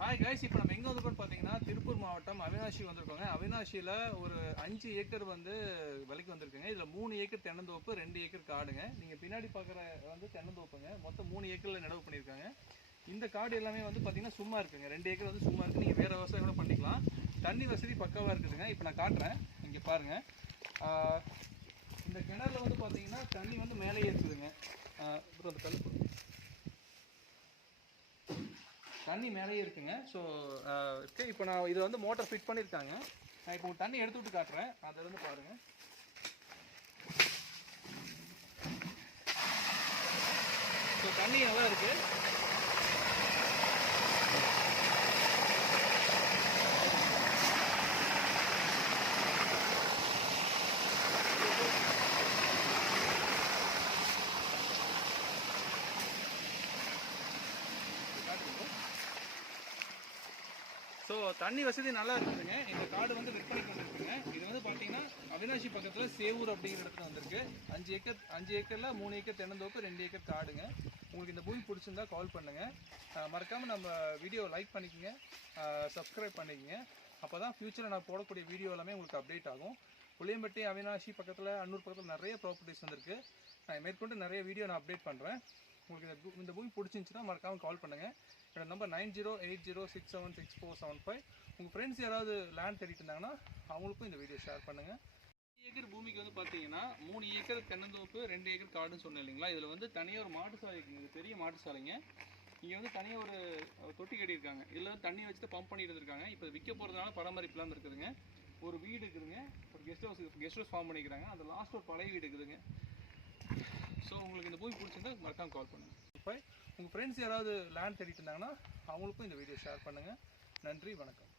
Hi guys இப்போ நம்ம எங்கே வந்திருக்கோம் பார்த்தீங்கன்னா திருப்பூர் மாவட்டம் அவினாஷி வந்திருக்கோங்க. அவினாஷியில் ஒரு அஞ்சு ஏக்கர் வந்து விலைக்கு வந்திருக்குங்க. இதில் மூணு ஏக்கர் தென்னந்தோப்பு ரெண்டு ஏக்கர் காடுங்க. நீங்கள் பின்னாடி பார்க்குற வந்து தென்னந்தோப்புங்க. மொத்தம் மூணு ஏக்கரில் நடவு பண்ணியிருக்காங்க. இந்த காடு எல்லாமே வந்து பார்த்தீங்கன்னா சும்மா இருக்குங்க. ரெண்டு ஏக்கர் வந்து சும்மா இருக்குது நீங்கள் வேறு விவசாயம் கூட பண்ணிக்கலாம். தண்ணி வசதி பக்காவாக இருக்குதுங்க. இப்போ நான் காட்டுறேன். இங்கே பாருங்கள் இந்த கிணறுல வந்து பார்த்தீங்கன்னா தண்ணி வந்து மேலேயே இருக்குதுங்க. அப்புறம் அந்த கல் தண்ணி மேலேயே இருக்குங்க. ஸோ இருக்கு. இப்போ நான் இதை வந்து மோட்டர் ஃபிட் பண்ணியிருக்காங்க. நான் இப்போ தண்ணி எடுத்து விட்டு காட்டுறேன். அதை வந்து பாருங்கள் ஸோ தண்ணி நல்லா இருக்குது ஸோ தண்ணி வசதி நல்லா இருக்குதுங்க இந்த காடு வந்து விற்பனை பண்ணிருக்குங்க இது வந்து பார்த்தீங்கன்னா அவினாசி பக்கத்தில் சேவூர் அப்படிங்கிற இடத்துல வந்திருக்கு. அஞ்சு ஏக்கர் அஞ்சு ஏக்கரில் மூணு ஏக்கர் தென்னந்தோப்பு ரெண்டு ஏக்கர் காடுங்க. உங்களுக்கு இந்த பூமி பிடிச்சிருந்தா கால் பண்ணுங்க. மறக்காமல் நம்ம வீடியோ லைக் பண்ணிக்கோங்க. சப்ஸ்கிரைப் பண்ணிக்கோங்க. அப்போ தான் ஃப்யூச்சரில் நான் போடக்கூடிய வீடியோ எல்லாமே உங்களுக்கு அப்டேட் ஆகும். புளியம்பட்டி அவினாசி பக்கத்தில் அன்னூர் பக்கத்தில் நிறைய ப்ராப்பர்ட்டிஸ் வந்திருக்கு. நான் மேற்கொண்டு நிறைய வீடியோ நான் அப்டேட் பண்ணுறேன் உங்களுக்கு இந்த இந்த பூமி பிடிச்சிருந்துச்சுன்னா மறக்காமல் கால் பண்ணுங்கள் என்னோட number nine zero eight zero six seven six four seven five உங்கள் ஃப்ரெண்ட்ஸ் யாராவது லேண்ட் தேடிட்டு இருந்தாங்கன்னா அவங்களுக்கும் இந்த வீடியோ ஷேர் பண்ணுங்கள் ஏக்கர் பூமிக்கு வந்து பார்த்தீங்கன்னா மூணு ஏக்கர் தென்னந்தோப்பு ரெண்டு ஏக்கர் காடுன்னு சொன்னேன் இல்லைங்களா? இதில் வந்து தனியாக ஒரு மாட்டு சாலை இருக்குங்க பெரிய மாட்டு சாலைங்க இங்கே வந்து தனியாக ஒரு தொட்டி கட்டியிருக்காங்க. இதில் வந்து தண்ணி வச்சுட்டு பம்ப் பண்ணிட்டு இருந்திருக்காங்க. இப்போ விற்க போகிறதுனால பராமரிப்புலாம் இருக்குதுங்க. ஒரு வீடு இருக்குதுங்க. ஒரு guest house guest house farm பண்ணிக்கிறாங்க. அந்த லாஸ்ட் ஒரு பழைய வீடு இருக்குதுங்க. ஸோ உங்களுக்கு இந்த பூமி பிடிச்சிருந்தா மறக்காம கால் பண்ணுங்கள் இப்போ உங்கள் ஃப்ரெண்ட்ஸ் யாராவது லேண்ட் தேடிட்டு இருந்தாங்கன்னா அவங்களுக்கும் இந்த வீடியோ ஷேர் பண்ணுங்கள் நன்றி வணக்கம்.